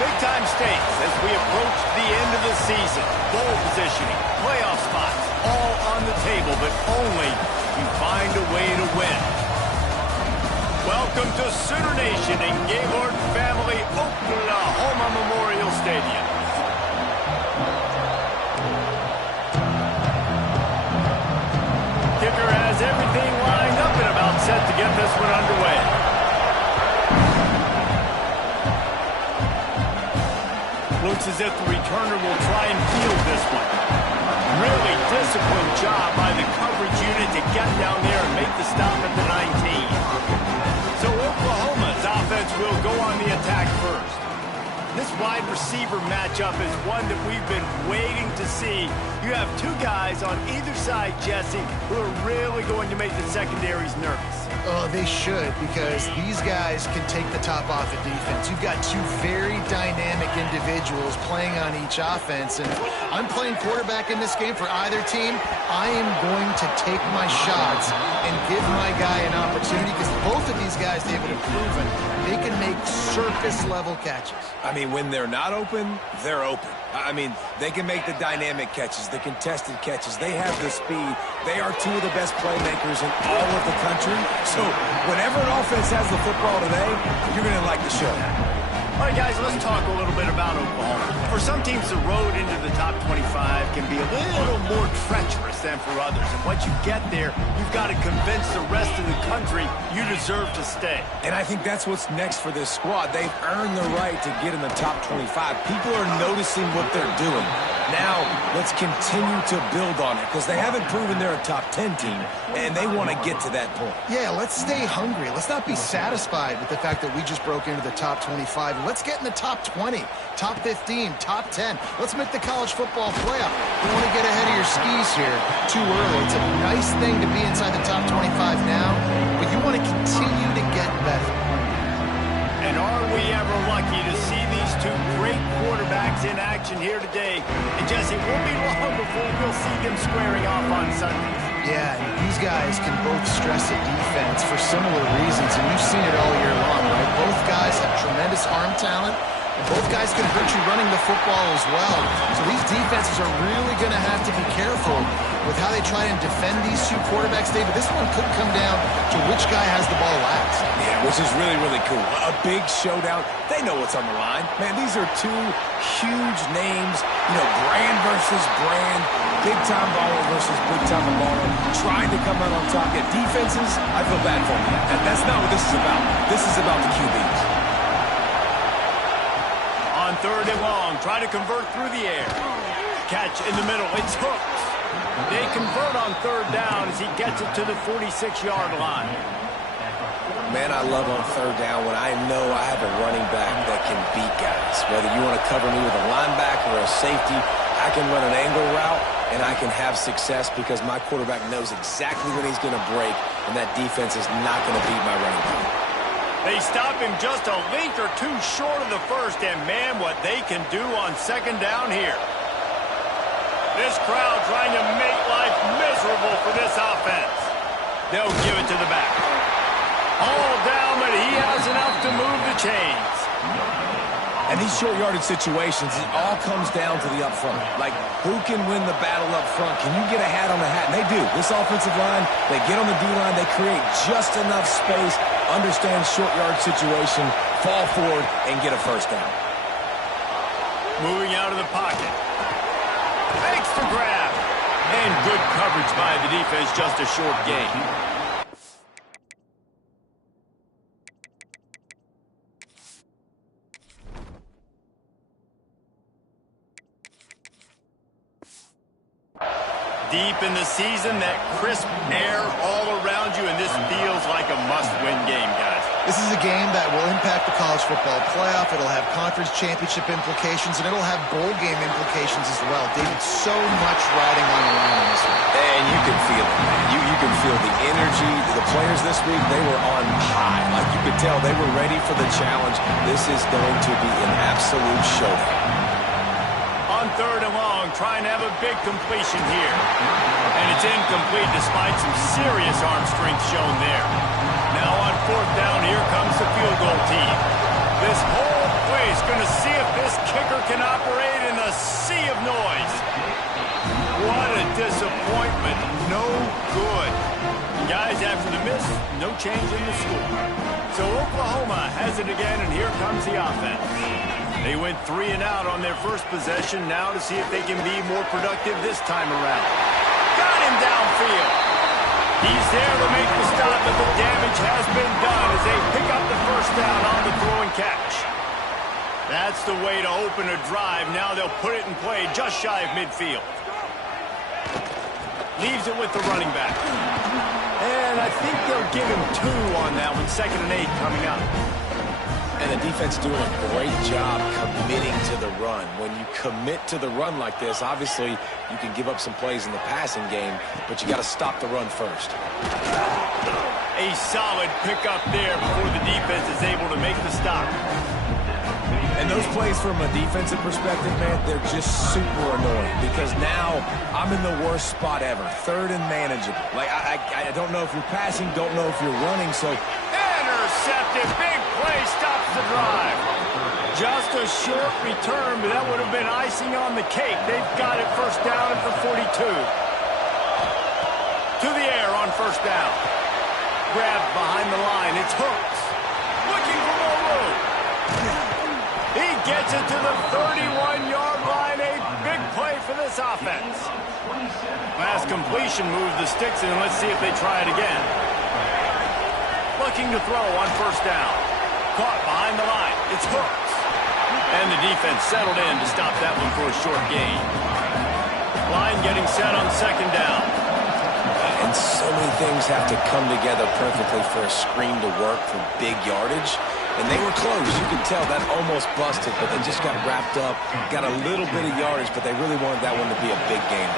Big-time stakes as we approach the end of the season. Bowl positioning, playoff spots, all on the table, but only if you find a way to win. Welcome to Sooner Nation in Gaylord Family Oklahoma Memorial Stadium. Kicker has everything lined up and about set to get this one underway. Looks as if the returner will try and field this one. Really disciplined job by the coverage unit to get down there and make the stop at the 19. So Oklahoma's offense will go on the attack first. This wide receiver matchup is one that we've been waiting to see. You have two guys on either side, Jesse, who are really going to make the secondaries nervous. Oh, they should, because these guys can take the top off the defense. You've got two very dynamic individuals playing on each offense, and I'm playing quarterback in this game for either team. I am going to take my shots and give my guy an opportunity, because both of these guys, David, have proven they can make circus-level catches. I mean, when they're not open, they're open. I mean, they can make the dynamic catches, the contested catches. They have the speed. They are two of the best playmakers in all of the country. So whenever an offense has the football today, you're going to like the show. All right, guys, let's talk a little bit about Oklahoma. For some teams, the road into the top 25 can be a little more treacherous than for others. And once you get there, you've got to convince the rest of the country you deserve to stay. And I think that's what's next for this squad. They've earned the right to get in the top 25. People are noticing what they're doing. Now, let's continue to build on it, because they haven't proven they're a top 10 team, and they want to get to that point. Yeah, let's stay hungry. Let's not be satisfied with the fact that we just broke into the top 25. Let's get in the top 20, top 15, top 10. Let's make the college football playoff. You want to get ahead of your skis here too early. It's a nice thing to be inside the top 25 now, but you want to continue to get better. And are we ever lucky to see these two great quarterbacks in action here today? And Jesse, it won't be long before we'll see them squaring off on Sundays. Yeah, and these guys can both stress a defense for similar reasons, and you've seen it all year long, right? Both guys have tremendous arm talent, and both guys can hurt you running the football as well. So these defenses are really going to have to be careful with how they try and defend these two quarterbacks, David. This one could come down to which guy has the ball last. Yeah, which is really, really cool. A big showdown. They know what's on the line. Man, these are two huge names. You know, brand versus brand. Big-time baller versus big-time baller. Trying to come out on top. Yeah, defenses, I feel bad for them. That's not what this is about. This is about the QBs. On 3rd and long, try to convert through the air. Catch in the middle. It's hooked. They convert on 3rd down as he gets it to the 46-yard line. Man, I love on 3rd down when I know I have a running back that can beat guys. Whether you want to cover me with a linebacker or a safety, I can run an angle route, and I can have success because my quarterback knows exactly when he's going to break, and that defense is not going to beat my running back. They stop him just a length or two short of the first, and man, what they can do on 2nd down here. This crowd trying to make life miserable for this offense. They'll give it to the back. All down, but he has enough to move the chains. And these short yardage situations, it all comes down to the up front. Like, who can win the battle up front? Can you get a hat on the hat? And they do. This offensive line, they get on the D-line, they create just enough space, understand short yard situation, fall forward, and get a 1st down. Moving out of the pocket. Makes the grab. And good coverage by the defense, just a short gain. Deep in the season, that crisp air all around you, and this feels like a must-win game, guys. This is a game that will impact the college football playoff. It'll have conference championship implications, and it'll have bowl game implications as well. David, so much riding on the line in this one. And you can feel it, man. You can feel the energy. The players this week, they were on high. Like you could tell, they were ready for the challenge. This is going to be an absolute showdown. On 3rd and long, trying to have a big completion here. And it's incomplete despite some serious arm strength shown there. Now on 4th down, here comes the field goal team. This whole place going to see if this kicker can operate in a sea of noise. What a disappointment. No good. Guys, after the miss, no change in the score. So Oklahoma has it again, and here comes the offense. They went 3 and out on their first possession, now to see if they can be more productive this time around. Got him downfield. He's there to make the stop, but the damage has been done as they pick up the first down on the throw and catch. That's the way to open a drive. Now they'll put it in play just shy of midfield. Leaves it with the running back. And I think they'll give him 2 on that one. 2nd and 8 coming up. And the defense doing a great job committing to the run. When you commit to the run like this, obviously you can give up some plays in the passing game, but you got to stop the run first. A solid pickup there before the defense is able to make the stop. And those plays from a defensive perspective, man, they're just super annoying because now I'm in the worst spot ever. 3rd and manageable. Like, I don't know if you're passing, don't know if you're running, so... Intercepted. Big play stops the drive. Just a short return, but that would have been icing on the cake. They've got it 1st down at the 42. To the air on 1st down. Grabbed behind the line. It's Hooks. Looking for more room. He gets it to the 31-yard line. A big play for this offense. Last completion moves the sticks, and let's see if they try it again. Looking to throw on 1st down. Caught behind the line. It's Hooks. And the defense settled in to stop that one for a short gain. Line getting set on 2nd down. And so many things have to come together perfectly for a screen to work for big yardage. And they were close. You can tell that almost busted, but they just got wrapped up, got a little bit of yardage, but they really wanted that one to be a big game.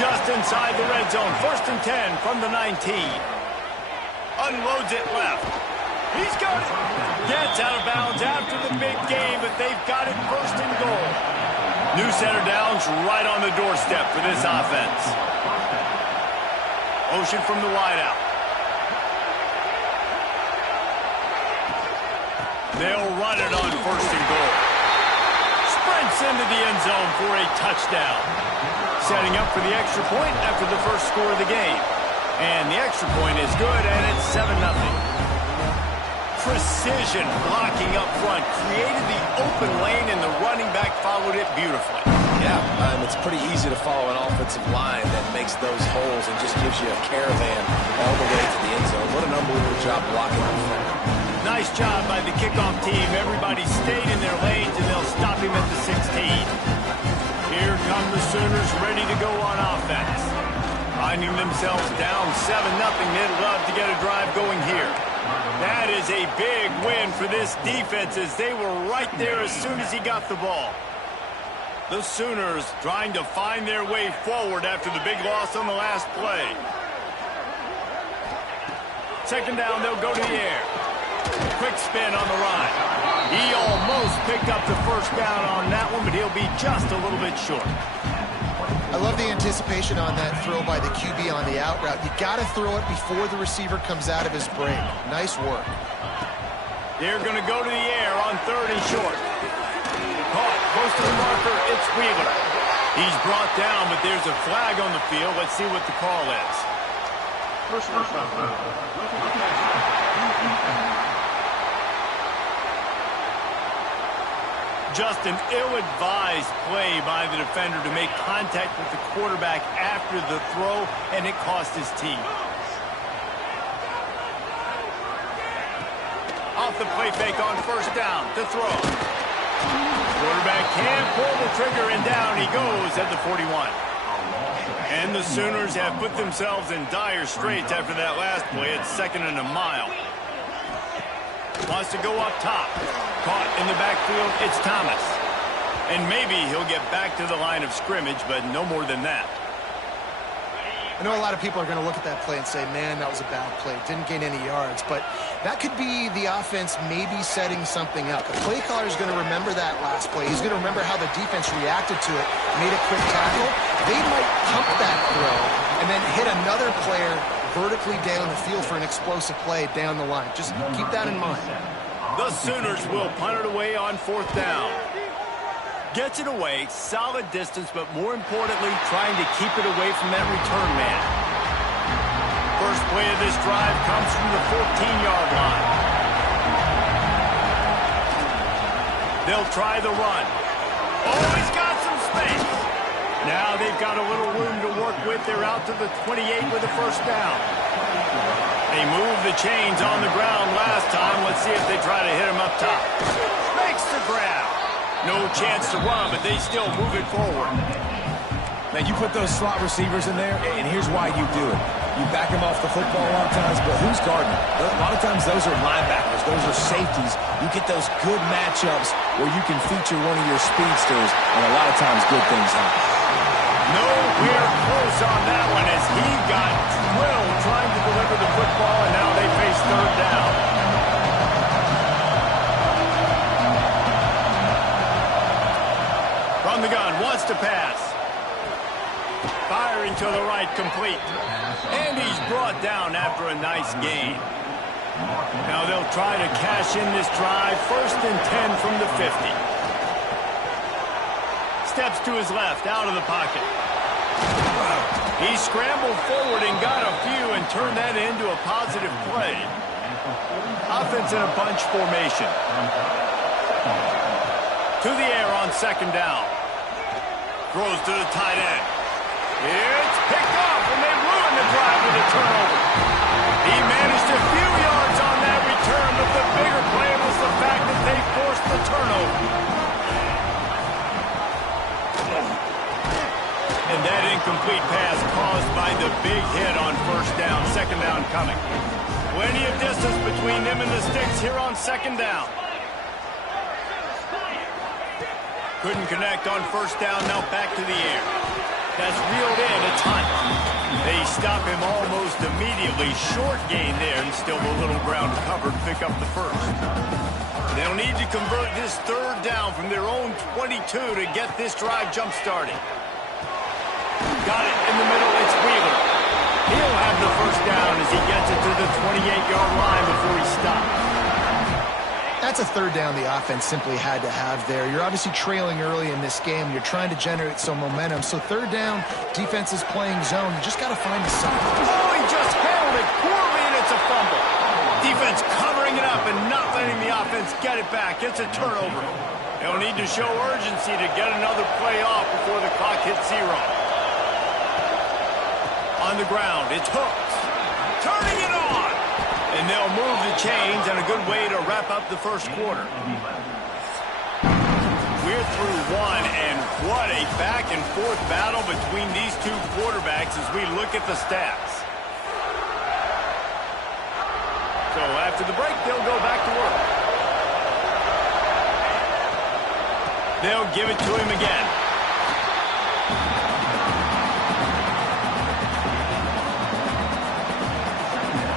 Just inside the red zone. 1st and 10 from the 19. Unloads it left. He's got it. Gets out of bounds after the big game, but they've got it 1st and goal. New center downs right on the doorstep for this offense. Motion from the wideout. They'll run it on 1st and goal. Sprints into the end zone for a touchdown. Setting up for the extra point after the first score of the game. And the extra point is good, and it's 7-0. Precision blocking up front. Created the open lane, and the running back followed it beautifully. Yeah, it's pretty easy to follow an offensive line that makes those holes and just gives you a caravan all the way to the end zone. What an unbelievable job blocking up front. Nice job by the kickoff team. Everybody stayed in their lanes, and they'll stop him at the 16. Here come the Sooners ready to go on offense. Finding themselves down 7-0, they'd love to get a drive going here. That is a big win for this defense as they were right there as soon as he got the ball. The Sooners trying to find their way forward after the big loss on the last play. 2nd down, they'll go to the air. Quick spin on the run. He almost picked up the 1st down on that one, but he'll be just a little bit short. I love the anticipation on that throw by the QB on the out route. You got to throw it before the receiver comes out of his break. Nice work. They're going to go to the air on 3rd and short. Caught close to the marker. It's Wheeler. He's brought down, but there's a flag on the field. Let's see what the call is. Just an ill-advised play by the defender to make contact with the quarterback after the throw, and it cost his team. Off the play fake on first down to throw. Quarterback can't pull the trigger, and down he goes at the 41. And the Sooners have put themselves in dire straits after that last play. It's 2nd and a mile. Wants to go up top. Caught in the backfield, it's Thomas. And maybe he'll get back to the line of scrimmage, but no more than that. I know a lot of people are going to look at that play and say, man, that was a bad play. Didn't gain any yards. But that could be the offense maybe setting something up. The play caller is going to remember that last play. He's going to remember how the defense reacted to it, made a quick tackle. They might pump that throw and then hit another player vertically down the field for an explosive play down the line. Just keep that in mind. The Sooners will punt it away on 4th down. Gets it away, solid distance, but more importantly, trying to keep it away from that return man. First play of this drive comes from the 14-yard line. They'll try the run. Oh, he's got some space. Now they've got a little room to work with. They're out to the 28 with a first down. They moved the chains on the ground last time. Let's see if they try to hit him up top. Makes the grab. No chance to run, but they still move it forward. Now, you put those slot receivers in there, and here's why you do it. You back them off the football a lot of times, but who's guarding? A lot of times those are linebackers. Those are safeties. You get those good matchups where you can feature one of your speedsters, and a lot of times good things happen. Nowhere close on that one as he got drilled trying to deliver the football, and now they face 3rd down. From the gun, wants to pass. Firing to the right, complete. And he's brought down after a nice gain. Now they'll try to cash in this drive. 1st and 10 from the 50. Steps to his left, out of the pocket. He scrambled forward and got a few and turned that into a positive play. Offense in a bunch formation. To the air on 2nd down. Throws to the tight end. It's picked off, and they ruin the drive with a turnover. He managed a few yards on that return, but the bigger play was the fact that they forced the turnover. And that incomplete pass caused by the big hit on 1st down. 2nd down coming. Plenty of distance between them and the sticks here on 2nd down. Couldn't connect on 1st down, now back to the air. That's reeled in a ton. They stop him almost immediately. Short gain there, and still a little ground covered. Pick up the 1st. They'll need to convert this 3rd down from their own 22 to get this drive jump-started. Got it in the middle, it's Wheeler. He'll have the 1st down as he gets it to the 28-yard line before he stops. That's a 3rd down the offense simply had to have there. You're obviously trailing early in this game. You're trying to generate some momentum. So 3rd down, defense is playing zone. You just got to find the side. Oh, he just handled it poorly, and it's a fumble. Defense covering it up and not letting the offense get it back. It's a turnover. They'll need to show urgency to get another play off before the clock hits 0. On the ground, it's Hooks. Turning it on. And they'll move the chains, and a good way to wrap up the 1st quarter. We're through 1, and what a back-and-forth battle between these two quarterbacks as we look at the stats. So after the break, they'll go back to work. They'll give it to him again.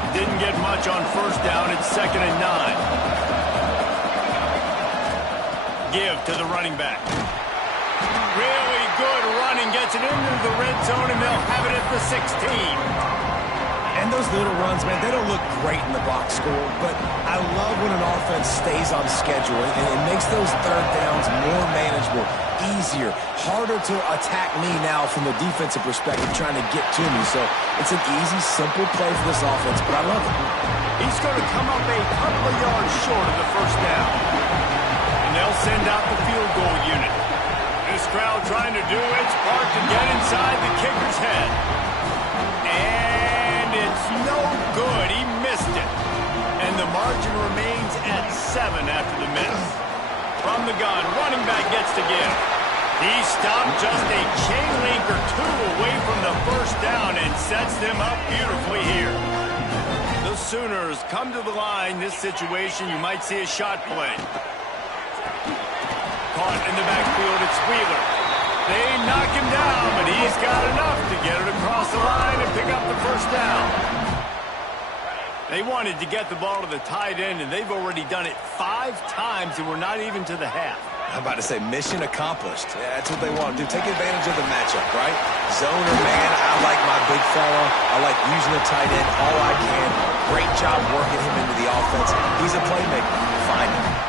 Didn't get much on 1st down. It's 2nd and 9. Give to the running back. Really good running. Gets it into the red zone, and they'll have it at the 16. And those little runs, man, they don't look great in the box score, but I love when an offense stays on schedule, and it makes those 3rd downs more manageable, easier, harder to attack me now from the defensive perspective trying to get to me. So it's an easy, simple play for this offense, but I love it. He's going to come up a couple of yards short of the 1st down. And they'll send out the field crowd trying to do its part to get inside the kicker's head. And it's no good. He missed it. And the margin remains at 7 after the miss. From the gun, running back gets to give. He stopped just a chain link or 2 away from the first down and sets them up beautifully here. The Sooners come to the line. This situation, you might see a shot play. Caught in the backfield, it's Wheeler. They knock him down, but he's got enough to get it across the line and pick up the first down. They wanted to get the ball to the tight end, and they've already done it 5 times, and we're not even to the half. I'm about to say mission accomplished. Yeah, that's what they want to do. Take advantage of the matchup, right? Zone or man, I like my big fella. I like using the tight end all I can. Great job working him into the offense. He's a playmaker. Find him.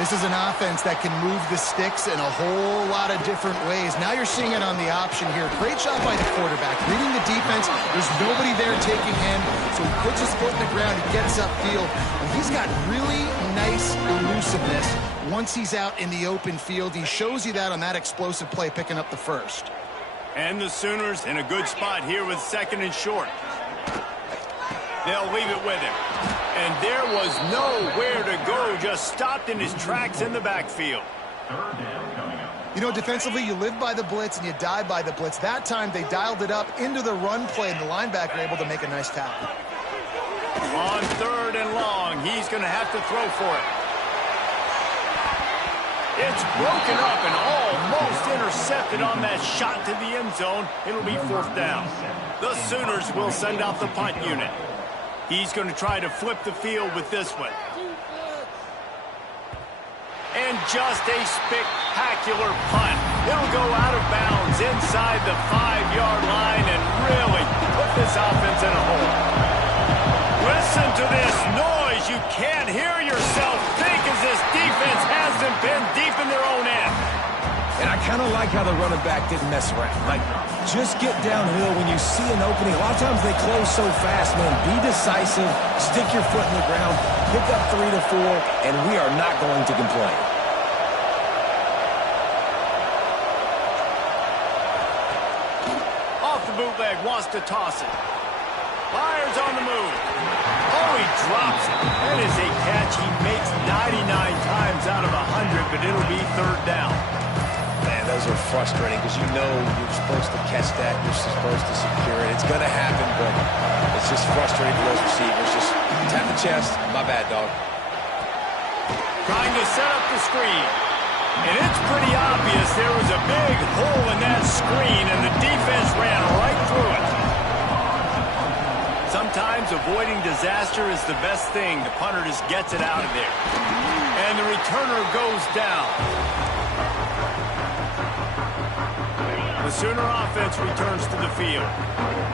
This is an offense that can move the sticks in a whole lot of different ways. Now you're seeing it on the option here. Great job by the quarterback. Reading the defense, there's nobody there taking him, so he puts his foot in the ground, he gets upfield. And he's got really nice elusiveness once he's out in the open field. He shows you that on that explosive play, picking up the first. And the Sooners in a good spot here with 2nd and short. They'll leave it with him. And there was nowhere to go, just stopped in his tracks in the backfield. You know, defensively, you live by the blitz and you die by the blitz. That time, they dialed it up into the run play, and the linebacker able to make a nice tackle. On 3rd and long, he's going to have to throw for it. It's broken up and almost intercepted on that shot to the end zone. It'll be 4th down. The Sooners will send out the punt unit. He's going to try to flip the field with this one. And just a spectacular punt. It'll go out of bounds inside the 5-yard line and really put this offense in a hole. Listen to this noise. You can't hear yourself think as this defense has them pinned deep in their own end. And I kind of like how the running back didn't mess around. Like, just get downhill when you see an opening. A lot of times they close so fast, man. Be decisive, stick your foot in the ground, pick up 3 to 4, and we are not going to complain. Off the bootleg, wants to toss it. Fires on the move. Oh, he drops it. That is a catch he makes 99 times out of 100, but it'll be 3rd down. Man, those are frustrating because you know you're supposed to catch that. You're supposed to secure it. It's going to happen, but it's just frustrating for those receivers. Just tap the chest. My bad, dog. Trying to set up the screen. And it's pretty obvious there was a big hole in that screen, and the defense ran right through it. Sometimes avoiding disaster is the best thing. The punter just gets it out of there. And the returner goes down. The Sooner offense returns to the field.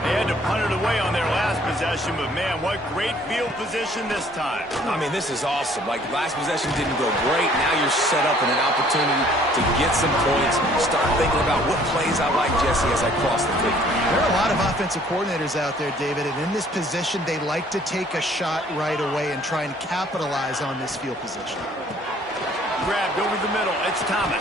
They had to punt it away on their last possession, but man, what great field position this time. I mean, this is awesome. Like, last possession didn't go great. Now you're set up in an opportunity to get some points. Start thinking about what plays I like, Jesse, as I cross the field. There are a lot of offensive coordinators out there, David, and in this position, they like to take a shot right away and try and capitalize on this field position. Grabbed over the middle. It's Thomas.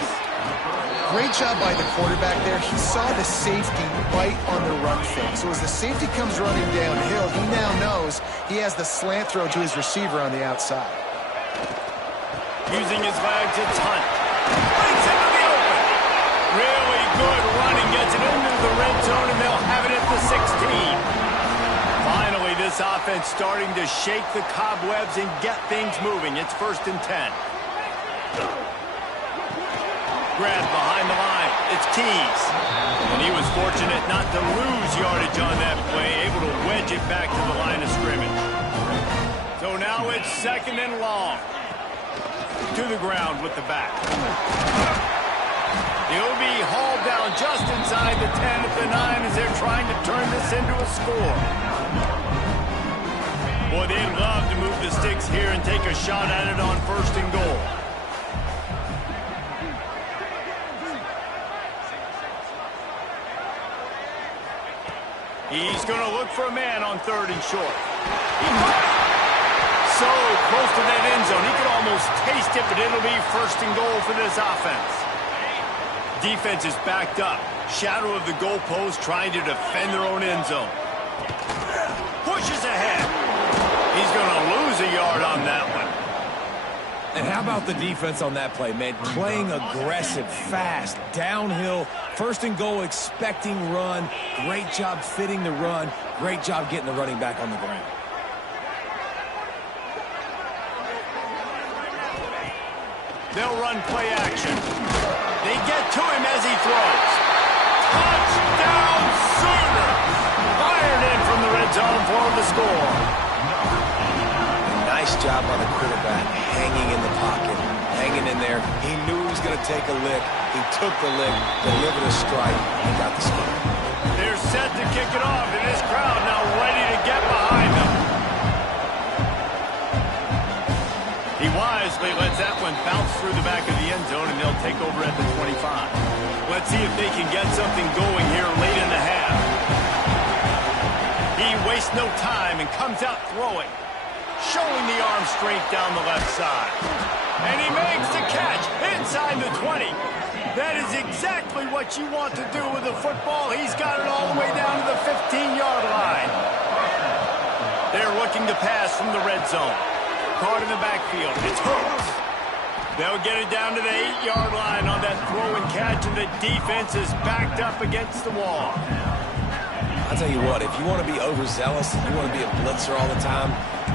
Great job by the quarterback there. He saw the safety right on the run fake. So as the safety comes running downhill, he now knows he has the slant throw to his receiver on the outside. Using his legs, it's Hunt. Brings into the open. Really good running. Gets it into the red zone, and they'll have it at the 16. Finally, this offense starting to shake the cobwebs and get things moving. It's 1st and 10. Grab behind the line. It's Keys. And he was fortunate not to lose yardage on that play, able to wedge it back to the line of scrimmage. So now it's 2nd and long. To the ground with the back. He'll be hauled down just inside the 10 at the 9 as they're trying to turn this into a score. Boy, they'd love to move the sticks here and take a shot at it on 1st and goal. He's going to look for a man on 3rd and short. So close to that end zone. He could almost taste it, but it'll be 1st and goal for this offense. defense is backed up. Shadow of the goalpost, trying to defend their own end zone. Pushes ahead. He's going to lose a yard on that one. And how about the defense on that play, man? Playing aggressive, fast, downhill, first and goal, expecting run. Great job fitting the run. Great job getting the running back on the ground. They'll run play action. They get to him as he throws. Touchdown Sooners! Fired in from the red zone for the score. Nice job by the quarterback, hanging in the pocket, hanging in there. He knew he was going to take a lick. He took the lick, delivered a strike, and got the score. They're set to kick it off, and this crowd now ready to get behind them. He wisely lets that one bounce through the back of the end zone, and they'll take over at the 25. Let's see if they can get something going here late in the half. He wastes no time and comes out throwing, showing the arm strength down the left side. And he makes the catch inside the 20. That is exactly what you want to do with the football. He's got it all the way down to the 15-yard line. They're looking to pass from the red zone. Caught in the backfield. It's hooked. They'll get it down to the 8-yard line on that throw and catch, and the defense is backed up against the wall. I'll tell you what, if you want to be overzealous, you want to be a blitzer all the time,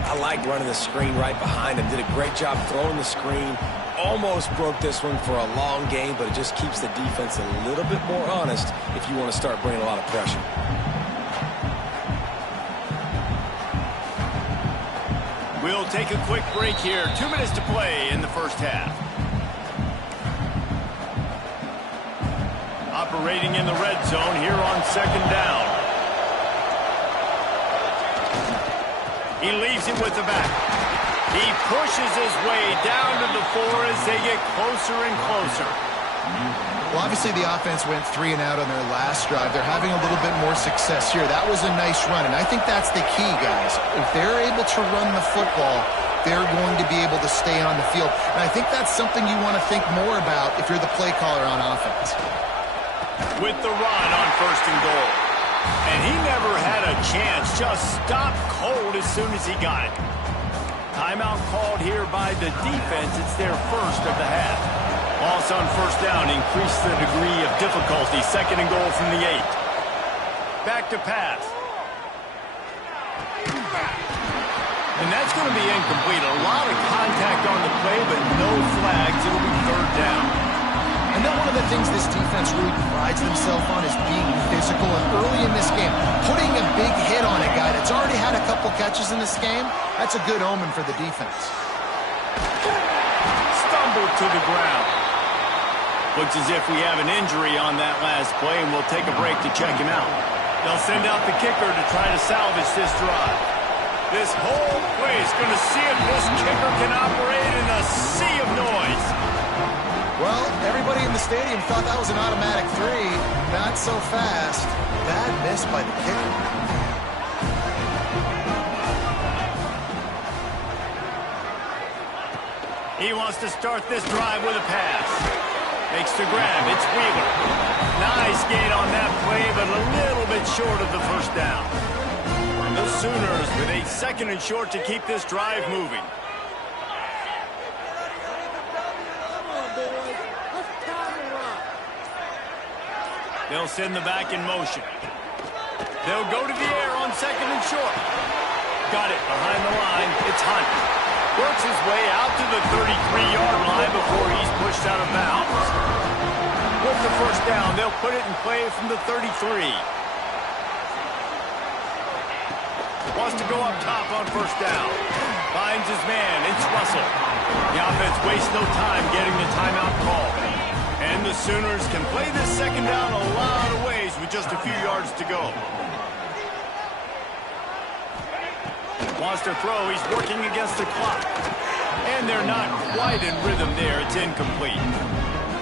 I like running the screen right behind him. Did a great job throwing the screen. Almost broke this one for a long game, but it just keeps the defense a little bit more honest if you want to start bringing a lot of pressure. We'll take a quick break here. 2 minutes to play in the first half. Operating in the red zone here on second down. He leaves it with the back. He pushes his way down to the 4 as they get closer and closer. Well, obviously the offense went 3 and out on their last drive. They're having a little bit more success here. That was a nice run, and I think that's the key, guys. If they're able to run the football, they're going to be able to stay on the field. And I think that's something you want to think more about if you're the play caller on offense. With the run on first and goal. And he never had a chance. Just stopped cold as soon as he got it. Timeout called here by the defense. It's their first of the half. Loss on first down increased the degree of difficulty. Second and goal from the 8. Back to pass. And that's going to be incomplete. A lot of contact on the play, but no flags. It'll be third down. I know one of the things this defense really prides themselves on is being physical. And early in this game, putting a big hit on a guy that's already had a couple catches in this game, that's a good omen for the defense. Stumbled to the ground. Looks as if we have an injury on that last play, and we'll take a break to check him out. They'll send out the kicker to try to salvage this drive. This whole place going to see if this kicker can operate in a sea of noise. Well, everybody in the stadium thought that was an automatic 3. Not so fast. Bad miss by the kicker. He wants to start this drive with a pass. Makes the grab. It's Wheeler. Nice gain on that play, but a little bit short of the first down. The Sooners with a second and short to keep this drive moving. They'll send the back in motion. They'll go to the air on second and short. Got it behind the line. It's Hunt. Works his way out to the 33-yard line before he's pushed out of bounds. With the first down, they'll put it in play from the 33. Wants to go up top on first down. Finds his man. It's Russell. The offense wastes no time getting the timeout call. And the Sooners can play this second down a lot of ways with just a few yards to go. Wants to throw. He's working against the clock. And they're not quite in rhythm there. It's incomplete.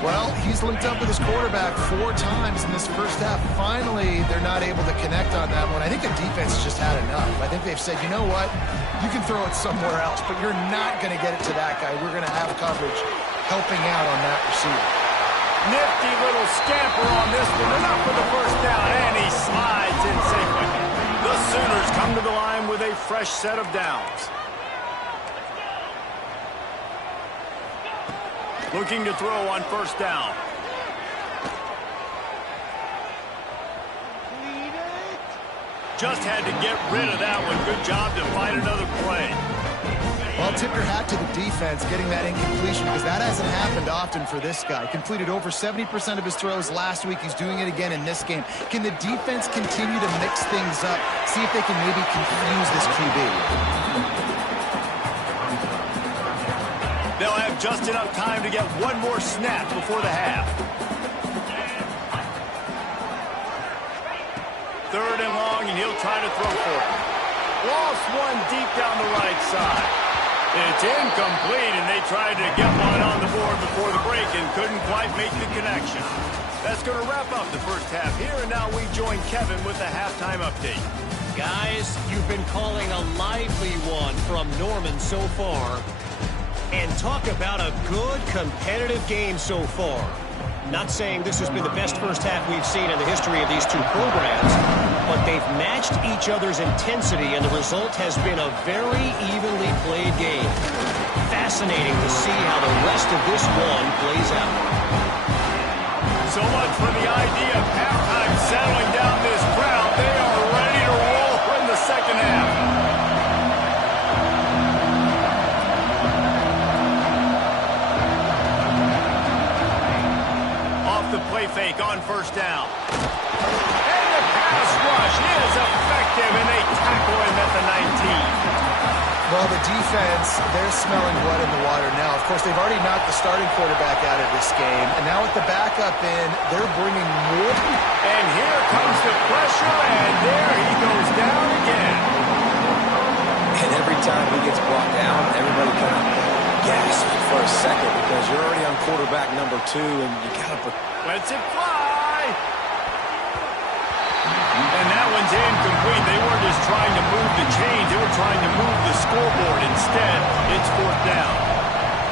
Well, he's linked up with his quarterback 4 times in this first half. Finally, they're not able to connect on that one. I think the defense just had enough. I think they've said, you know what? You can throw it somewhere else, but you're not going to get it to that guy. We're going to have coverage helping out on that receiver. Nifty little scamper on this one. Enough for the first down, and he slides in safely. The Sooners come to the line with a fresh set of downs. Looking to throw on first down. Just had to get rid of that one. Good job to find another play. Well, tip your hat to the defense getting that incompletion because that hasn't happened often for this guy. Completed over 70% of his throws last week. He's doing it again in this game. Can the defense continue to mix things up? See if they can maybe confuse this QB. They'll have just enough time to get one more snap before the half. Third and long, and he'll try to throw for it. Lost one deep down the right side. It's incomplete, and they tried to get one on the board before the break and couldn't quite make the connection. That's going to wrap up the first half here, and now we join Kevin with the halftime update. Guys, you've been calling a lively one from Norman so far. And talk about a good competitive game so far. Not saying this has been the best first half we've seen in the history of these two programs, but they've matched each other's intensity, and the result has been a very evenly played game. Fascinating to see how the rest of this one plays out. So much for the idea of halftime settling down this crowd. They are ready to roll in the second half. The play fake on first down. And the pass rush is effective, and they tackle him at the 19. Well, the defense, they're smelling blood in the water now. Of course, they've already knocked the starting quarterback out of this game, and now with the backup in, they're bringing more. And here comes the pressure, and there he goes down again. And every time he gets brought down, everybody kind of gasps for a second because you're already on quarterback number 2, and you got to put. Lets it fly. And that one's incomplete. They weren't just trying to move the chains. They were trying to move the scoreboard. Instead, it's fourth down.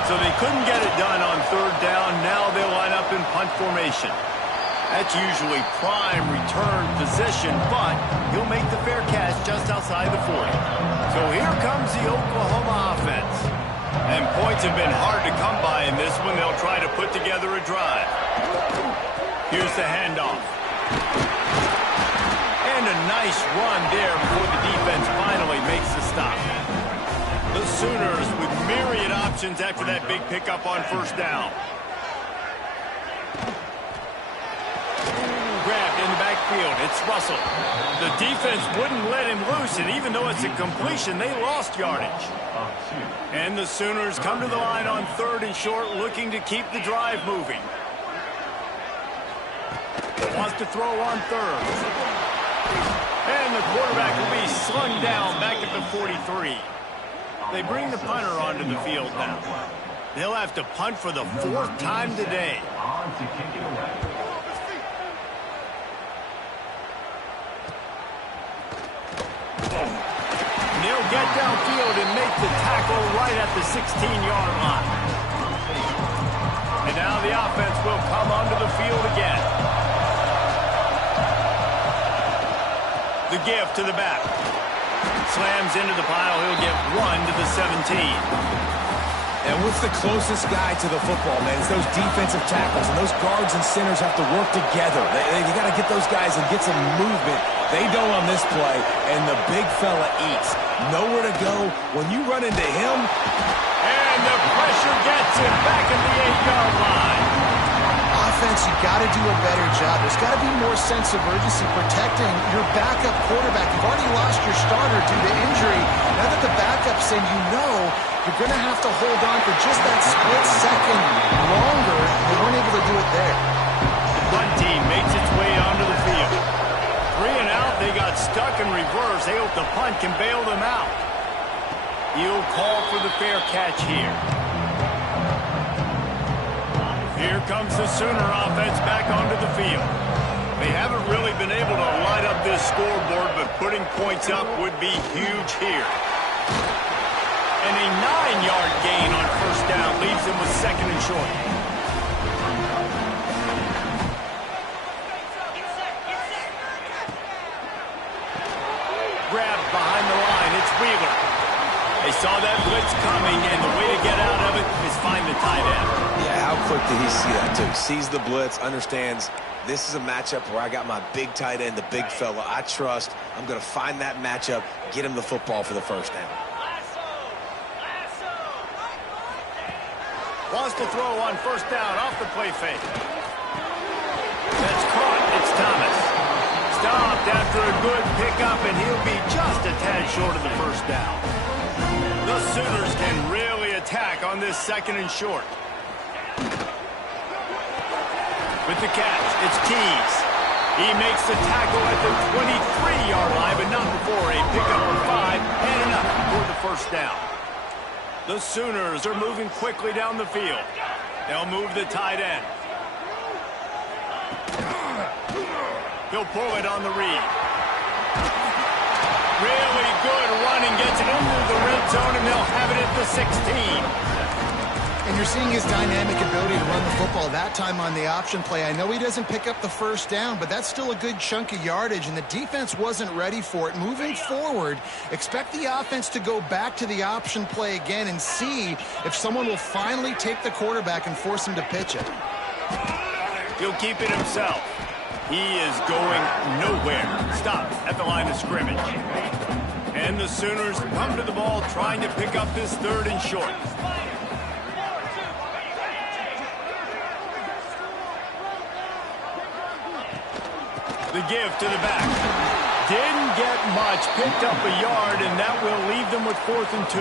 So they couldn't get it done on third down. Now they'll line up in punt formation. That's usually prime return position, but he'll make the fair catch just outside the 40. So here comes the Oklahoma offense. And points have been hard to come by in this one. They'll try to put together a drive. Here's the handoff. And a nice run there before the defense finally makes the stop. The Sooners with myriad options after that big pickup on first down. Grabbed in the backfield. It's Russell. The defense wouldn't let him loose, and even though it's a completion, they lost yardage. And the Sooners come to the line on third and short, looking to keep the drive moving. Wants to throw on third. And the quarterback will be slung down back at the 43. They bring the punter onto the field now. They'll have to punt for the 4th time today. They'll get downfield and make the tackle right at the 16-yard line. And now the offense will come onto the field again. The give to the back. Slams into the pile. He'll get 1 to the 17. And what's the closest guy to the football, man? It's those defensive tackles, and those guards and centers have to work together. You got to get those guys and get some movement. They don't on this play, and the big fella eats. Nowhere to go. When you run into him. And the pressure gets him back at the 8-yard line. Offense, you got to do a better job. There's got to be more sense of urgency protecting your backup quarterback. You've already lost your starter due to injury. Now that the backup's in, you know you're going to have to hold on for just that split second longer. They weren't able to do it there. The punt team makes its way onto the field. 3 and out, they got stuck in reverse. They hope the punt can bail them out. He'll call for the fair catch here. Here comes the Sooner offense back onto the field. They haven't really been able to light up this scoreboard, but putting points up would be huge here. And a 9-yard gain on first down leaves them with 2nd and short. They saw that blitz coming, and the way to get out of it is find the tight end. Yeah, how quick did he see that, too? Sees the blitz, understands this is a matchup where I got my big tight end, the big fella I trust. I'm going to find that matchup, get him the football for the first down. Wants to throw on first down off the play fake. That's caught. It's Thomas. Stopped after a good pickup, and he'll be just a tad short of the first down. The Sooners can really attack on this second and short. With the catch, it's Keys. He makes the tackle at the 23-yard line, but not before a pickup of 5 and enough for the first down. The Sooners are moving quickly down the field. They'll move the tight end. He'll pull it on the read. Really good running, gets it into the red zone, and they'll have it at the 16. And you're seeing his dynamic ability to run the football that time on the option play. I know he doesn't pick up the first down, but that's still a good chunk of yardage, and the defense wasn't ready for it. Moving forward, expect the offense to go back to the option play again and see if someone will finally take the quarterback and force him to pitch it. He'll keep it himself. He is going nowhere. Stop at the line of scrimmage. And the Sooners come to the ball trying to pick up this third and short. The give to the back. Didn't get much. Picked up a yard, and that will leave them with 4th and 2.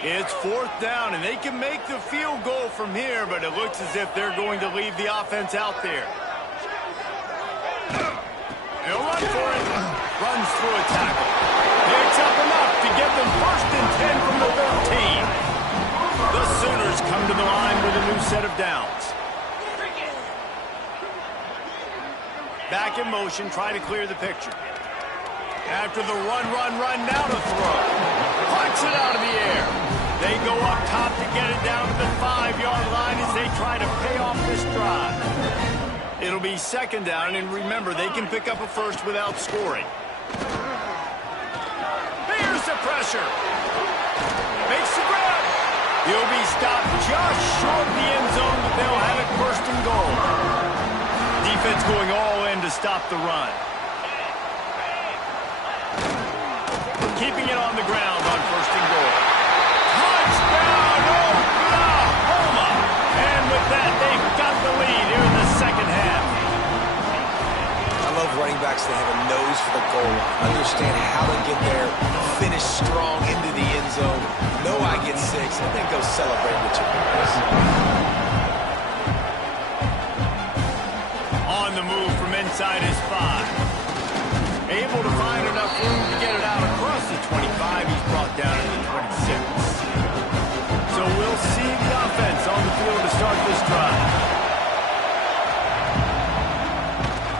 It's 4th down, and they can make the field goal from here, but it looks as if they're going to leave the offense out there. He'll run for it. Runs through a tackle. Picks up enough to get them 1st and 10 from the 13. The Sooners come to the line with a new set of downs. Back in motion, try to clear the picture. After the run, now to throw. Punch it out of the air. They go up top to get it down to the 5-yard line as they try to pay off this drive. It'll be 2nd down, and remember, they can pick up a first without scoring. Here's the pressure. Makes the grab. He'll be stopped just short of the end zone, but they'll have it 1st and goal. Defense going all in to stop the run. Keeping it on the ground on 1st and goal. Touchdown, Oklahoma! And with that, they've got the lead here in the second half. I love running backs that have a nose for the goal line. Understand how to get there, finish strong into the end zone. Know I get 6, and then go celebrate with your boys. On the move from inside his 5. Able to find enough room to get it out across the 25. He's brought down to the 26. So we'll see the offense on the field to start this drive.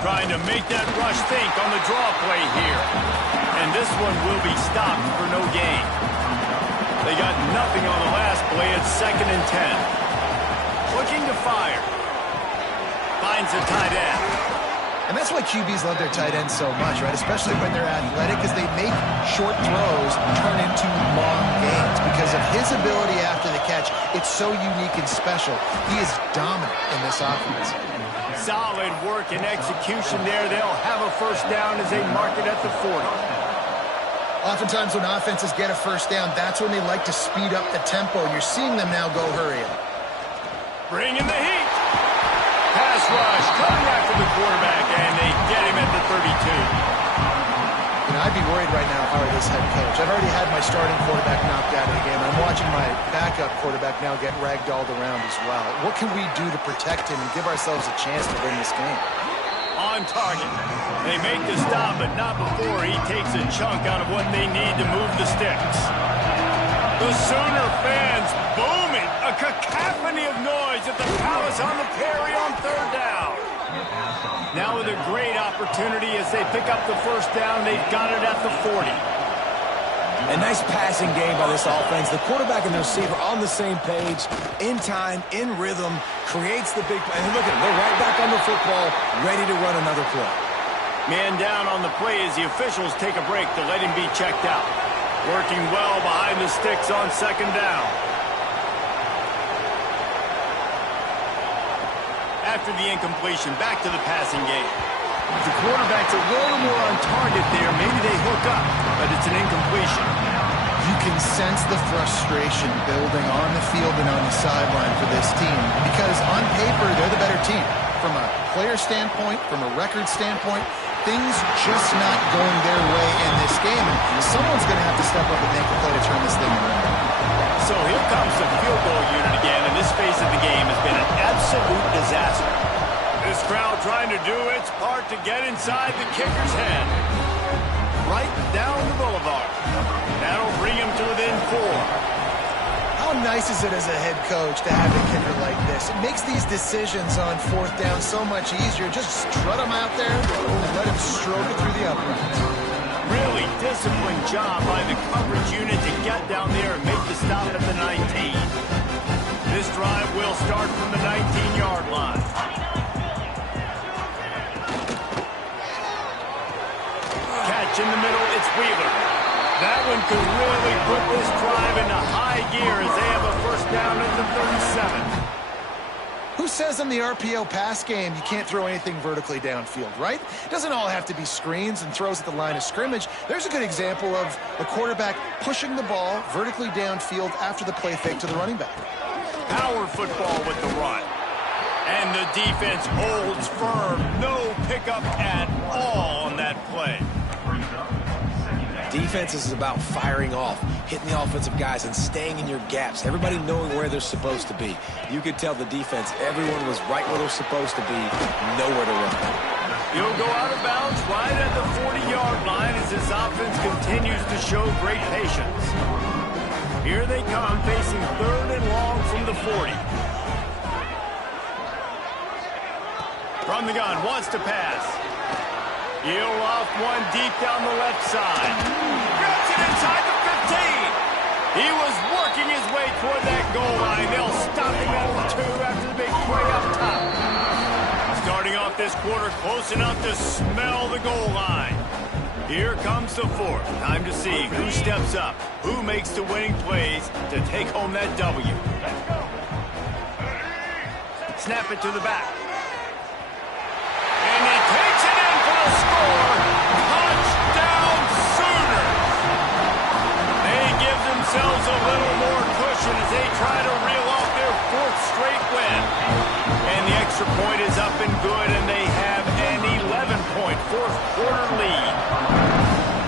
Trying to make that rush think on the draw play here. And this one will be stopped for no gain. They got nothing on the last play. It's 2nd and 10. Looking to fire. Finds a tight end. And that's why QBs love their tight ends so much, right? Especially when they're athletic, because they make short throws turn into long gains. Because of his ability after the catch, it's so unique and special. He is dominant in this offense. Solid work and execution there. They'll have a first down as they mark it at the 40. Oftentimes when offenses get a first down, that's when they like to speed up the tempo. And you're seeing them now go hurry up. Bringing the heat. Pass rush, coming after the quarterback, and they get him at the 32. You know, I'd be worried right now if I were this head coach. I've already had my starting quarterback knocked out of the game. I'm watching my backup quarterback now get ragdolled around as well. What can we do to protect him and give ourselves a chance to win this game? On target. They make the stop, but not before he takes a chunk out of what they need to move the sticks. The Sooner fans booming. A cacophony of noise at the Palace on the Prairie on 3rd down. Now with a great opportunity as they pick up the first down. They've got it at the 40. A nice passing game by this offense. The quarterback and the receiver on the same page, in time, in rhythm, creates the big play. And look at them. They're right back on the football, ready to run another play. Man down on the play as the officials take a break to let him be checked out. Working well behind the sticks on second down. After the incompletion, back to the passing game. The quarterback's a little more on target there. Maybe they hook up, but it's an incompletion. You can sense the frustration building on the field and on the sideline for this team because on paper, they're the better team. From a player standpoint, from a record standpoint, things just not going their way in this game. And someone's going to have to step up and make a play to turn this thing around. So here comes the field goal unit again, and this phase of the game has been an absolute disaster. This crowd trying to do its part to get inside the kicker's head. Right down the boulevard. That'll bring him to within 4. How nice is it as a head coach to have a kicker like this? It makes these decisions on fourth down so much easier. Just strut him out there and let him stroke it through the uprights. Really disciplined job by the coverage unit to get down there and make the stop at the 19. This drive will start from the 19-yard line. Catch in the middle, it's Wheeler. That one could really put this drive into high gear as they have a first down at the 37. Who says in the RPO pass game you can't throw anything vertically downfield, right? It doesn't all have to be screens and throws at the line of scrimmage. There's a good example of a quarterback pushing the ball vertically downfield after the play fake to the running back. Power football with the run. And the defense holds firm. No pickup at all on that play. Defense is about firing off, hitting the offensive guys, and staying in your gaps. Everybody knowing where they're supposed to be. You could tell the defense, everyone was right where they're supposed to be, nowhere to run. He'll go out of bounds right at the 40-yard line as his offense continues to show great patience. Here they come, facing 3rd and long from the 40. From the gun, wants to pass. He'll loft one deep down the left side. Grabs it inside the 15. He was working his way toward that goal line. They'll stop him at the 2 after the big play up top. Starting off this quarter close enough to smell the goal line. Here comes the 4th. Time to see who steps up, who makes the winning plays to take home that W. Snap it to the back. And he takes it in for the score. Touchdown Sooners. They give themselves a little more cushion as they try to reel off their 4th straight win. And the extra point is up and good, and they have an 11-point fourth-quarter lead.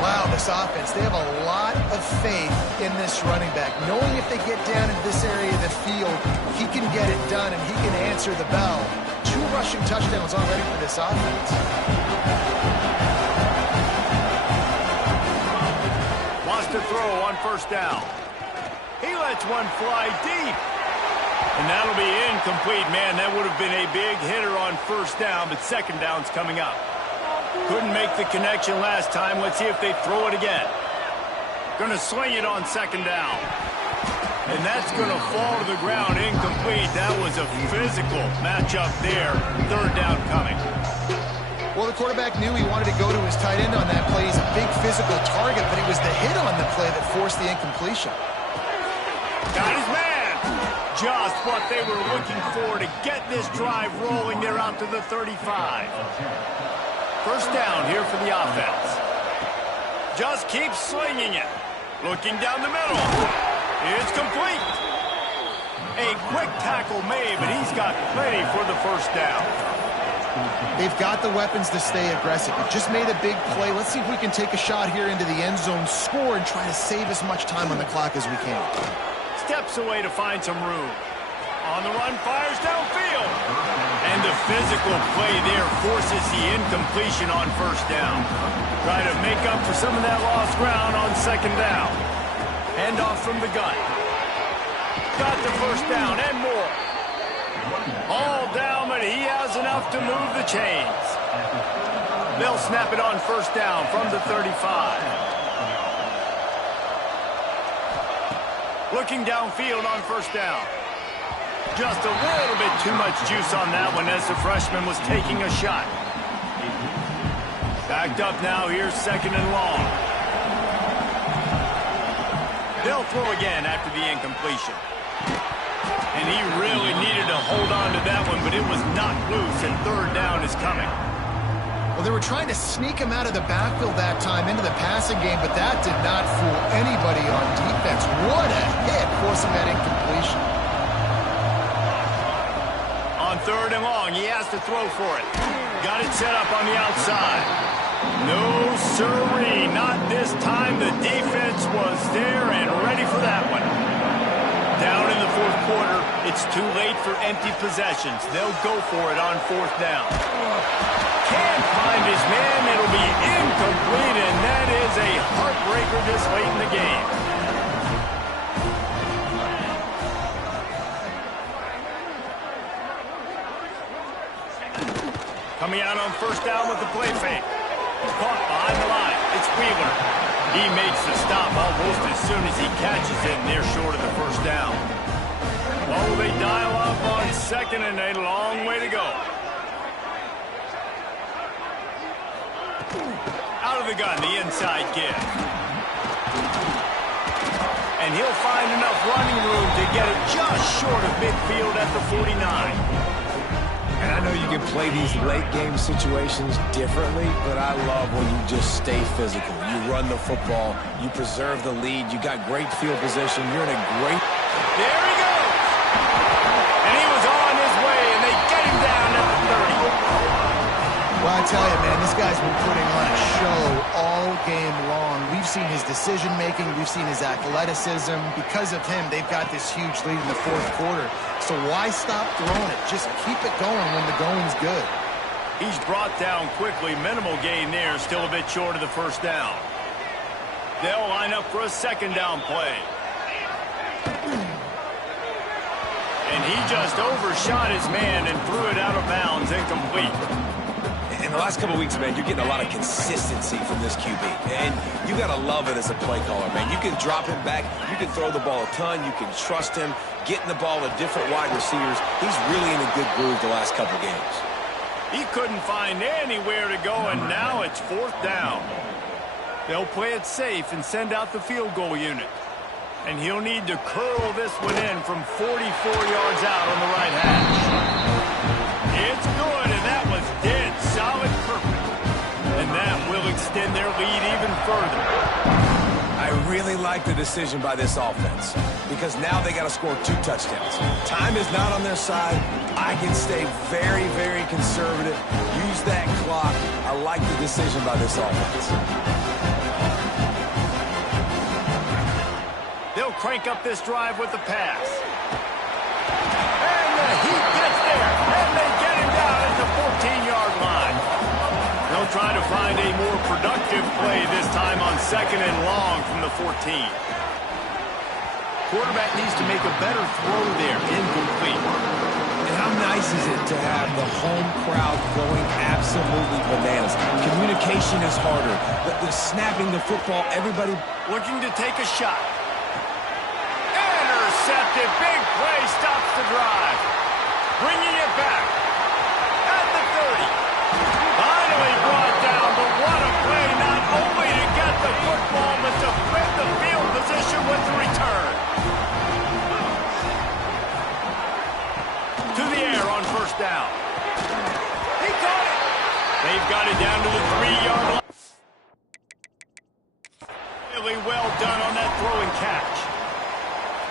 Wow, this offense, they have a lot of faith in this running back, knowing if they get down into this area of the field, he can get it done and he can answer the bell. 2 rushing touchdowns already for this offense. Wants to throw on first down. He lets one fly deep. And that'll be incomplete. Man, that would have been a big hitter on first down, but second down's coming up. Couldn't make the connection last time. Let's see if they throw it again. Going to sling it on second down. And that's going to fall to the ground incomplete. That was a physical matchup there. Third down coming. Well, the quarterback knew he wanted to go to his tight end on that play. He's a big physical target, but it was the hit on the play that forced the incompletion. Got his man. Just what they were looking for to get this drive rolling. They're out to the 35. First down here for the offense. Just keep slinging it. Looking down the middle. It's complete. A quick tackle made, but he's got plenty for the first down. They've got the weapons to stay aggressive. They've just made a big play. Let's see if we can take a shot here into the end zone, score, and try to save as much time on the clock as we can. Steps away to find some room. On the run, fires downfield. And the physical play there forces the incompletion on first down. Try to make up for some of that lost ground on second down. Handoff from the gun. Got the first down and more. All down, but he has enough to move the chains. They'll snap it on first down from the 35. Looking downfield on first down. Just a little bit too much juice on that one as the freshman was taking a shot. Backed up now, here's 2nd and long. They'll throw again after the incompletion. And he really needed to hold on to that one, but it was knocked loose, and 3rd down is coming. Well, they were trying to sneak him out of the backfield that time into the passing game, but that did not fool anybody on defense. What a hit, forcing that incompletion. On 3rd and long, he has to throw for it. Got it set up on the outside. No sirree, not this time. The defense was there and ready for that one. Down in the 4th quarter, it's too late for empty possessions. They'll go for it on 4th down. Can't find his man. It'll be incomplete, and that is a heartbreaker this late in the game. Coming out on 1st down with the play fake. Caught behind the line. It's Wheeler. He makes the stop almost as soon as he catches it, and they're short of the 1st down. Oh, they dial up on 2nd, and a long way to go. Out of the gun, the inside give. And he'll find enough running room to get it just short of midfield at the 49. And I know you can play these late-game situations differently, but I love when you just stay physical. You run the football, you preserve the lead, you got great field position, you're in a great... There he goes! And he was on his way, and they get him down at the 30. Well, I tell you, man, this guy's been putting on a show all game long. We've seen his decision-making. We've seen his athleticism. Because of him, they've got this huge lead in the 4th quarter. So why stop throwing it? Just keep it going when the going's good. He's brought down quickly. Minimal gain there. Still a bit short of the 1st down. They'll line up for a 2nd down play. And he just overshot his man and threw it out of bounds, incomplete. In the last couple of weeks, man, you're getting a lot of consistency from this QB. And you got to love it as a play caller, man. You can drop him back. You can throw the ball a ton. You can trust him, getting the ball to different wide receivers. He's really in a good groove the last couple of games. He couldn't find anywhere to go, and now it's 4th down. They'll play it safe and send out the field goal unit. And he'll need to curl this one in from 44 yards out on the right hash. It's good, and that was dead solid perfect. And that will extend their lead even further. I really like the decision by this offense because now they got to score 2 touchdowns. Time is not on their side. I can stay very, very conservative. Use that clock. I like the decision by this offense. They'll crank up this drive with the pass. And the heat gets there. And they get him down at the 14-yard line. They'll try to find a more productive play this time on 2nd and long from the 14. Quarterback needs to make a better throw there. Incomplete. And how nice is it to have the home crowd going absolutely bananas? Communication is harder. The snapping the football, everybody looking to take a shot. Intercepted. Big play stops the drive. Bringing it back at the 30. Finally brought down, but what a play, not only to get the football, but to flip the field position with the return. To the air on 1st down. He caught it. They've got it down to the 3-yard line. Really well done on that throw and catch.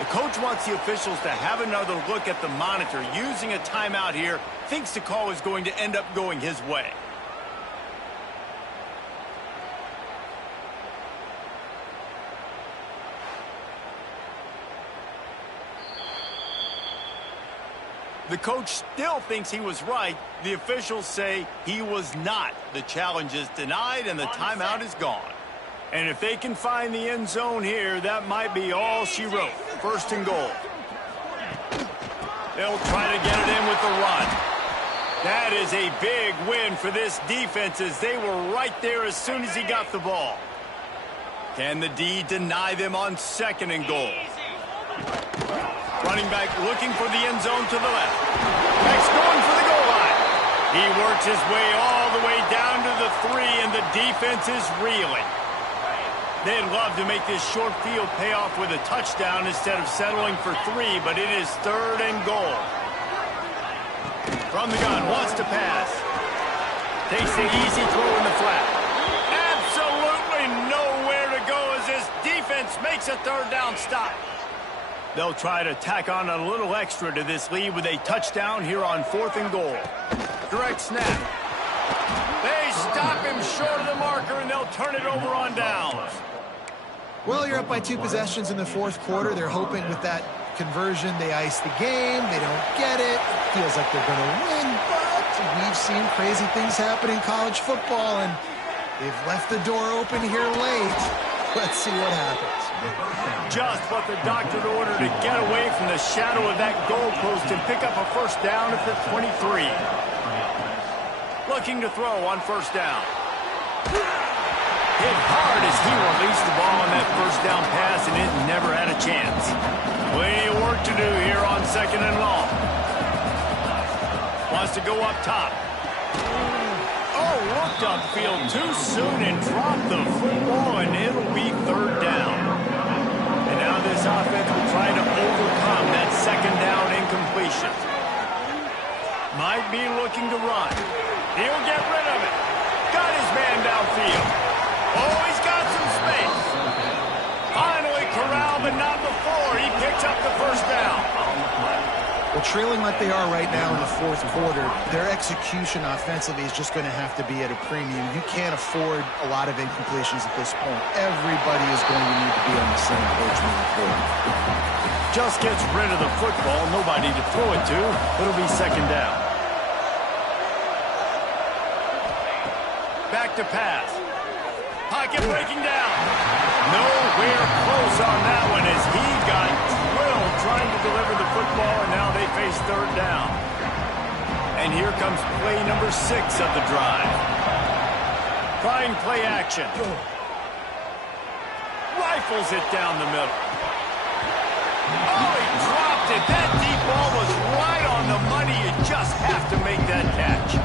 The coach wants the officials to have another look at the monitor. Using a timeout here, thinks the call is going to end up going his way. The coach still thinks he was right. The officials say he was not. The challenge is denied and the timeout is gone. And if they can find the end zone here, that might be all she wrote. 1st and goal. They'll try to get it in with the run. That is a big win for this defense as they were right there as soon as he got the ball. Can the D deny them on 2nd and goal? Running back looking for the end zone to the left. Next going for the goal line. He works his way all the way down to the 3, and the defense is reeling. They'd love to make this short field pay off with a touchdown instead of settling for 3, but it is 3rd and goal. From the gun, wants to pass. Takes the easy throw in the flat. Absolutely nowhere to go as this defense makes a 3rd down stop. They'll try to tack on a little extra to this lead with a touchdown here on 4th and goal. Direct snap. They stop him short of the marker, and they'll turn it over on downs. Well, you're up by 2 possessions in the 4th quarter. They're hoping with that conversion they ice the game. They don't get it. Feels like they're going to win, but we've seen crazy things happen in college football, and they've left the door open here late. Let's see what happens. Just what the doctor ordered to get away from the shadow of that goalpost and pick up a 1st down at the 23. Looking to throw on 1st down. Hit hard as he released the ball on that 1st down pass, and it never had a chance. Plenty of work to do here on 2nd and long. Wants to go up top. Oh, looked upfield too soon and dropped the football, and it'll be 3rd down. And now this offense will try to overcome that 2nd down incompletion. Might be looking to run. He'll get rid of it. Got his man downfield. Oh, he's got some space. Finally corralled, but not before. He picks up the 1st down. Well, trailing like they are right now in the 4th quarter, their execution offensively is just going to have to be at a premium. You can't afford a lot of incompletions at this point. Everybody is going to need to be on the same page moving forward. Just gets rid of the football. Nobody to throw it to. It'll be 2nd down. Back to pass. Pocket breaking down. Nowhere close on that one as he got drilled trying to deliver the football, and now they face 3rd down. And here comes play number 6 of the drive. Trying play action. Rifles it down the middle. Oh, he dropped it. That deep ball was right on the money. You just have to make that catch.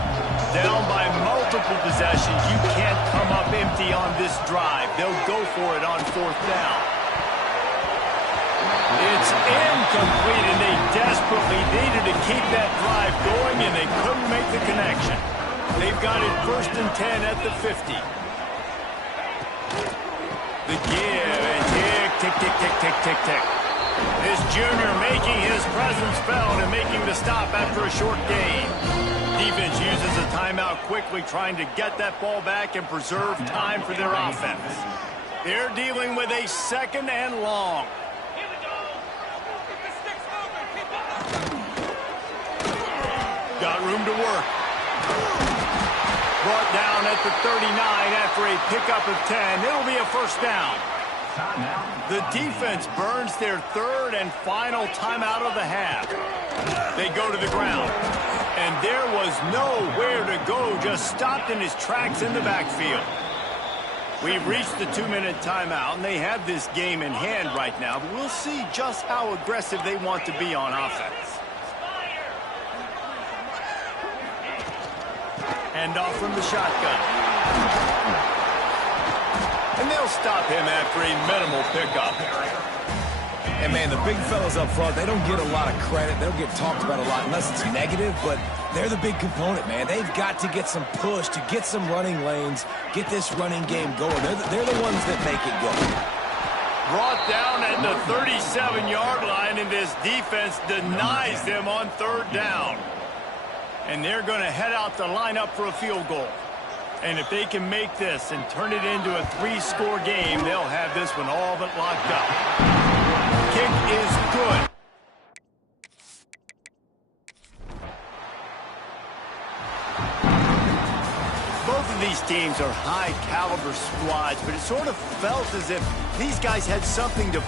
Down by multiple possessions. You can't come up empty on this drive. They'll go for it on 4th down. It's incomplete, and they desperately needed to keep that drive going, and they couldn't make the connection. They've got it 1st and 10 at the 50. The give, and tick, tick, tick, tick, tick, tick, tick. This junior making his presence felt and making the stop after a short gain. Defense uses a timeout quickly, trying to get that ball back and preserve time for their offense. They're dealing with a 2nd and long. Got room to work. Brought down at the 39 after a pickup of 10. It'll be a 1st down. The defense burns their 3rd and final timeout of the half. They go to the ground. And there was nowhere to go, just stopped in his tracks in the backfield. We've reached the 2-minute timeout, and they have this game in hand right now. But we'll see just how aggressive they want to be on offense. Hand off from the shotgun. And they'll stop him after a minimal pickup. And, man, the big fellas up front, they don't get a lot of credit. They don't get talked about a lot unless it's negative, but they're the big component, man. They've got to get some push, to get some running lanes, get this running game going. They're the ones that make it go. Brought down at the 37-yard line, and this defense denies them on 3rd down. And they're going to head out to line up for a field goal. And if they can make this and turn it into a 3-score game, they'll have this one all but locked up. Kick is good. Both of these teams are high-caliber squads, but it sort of felt as if these guys had something to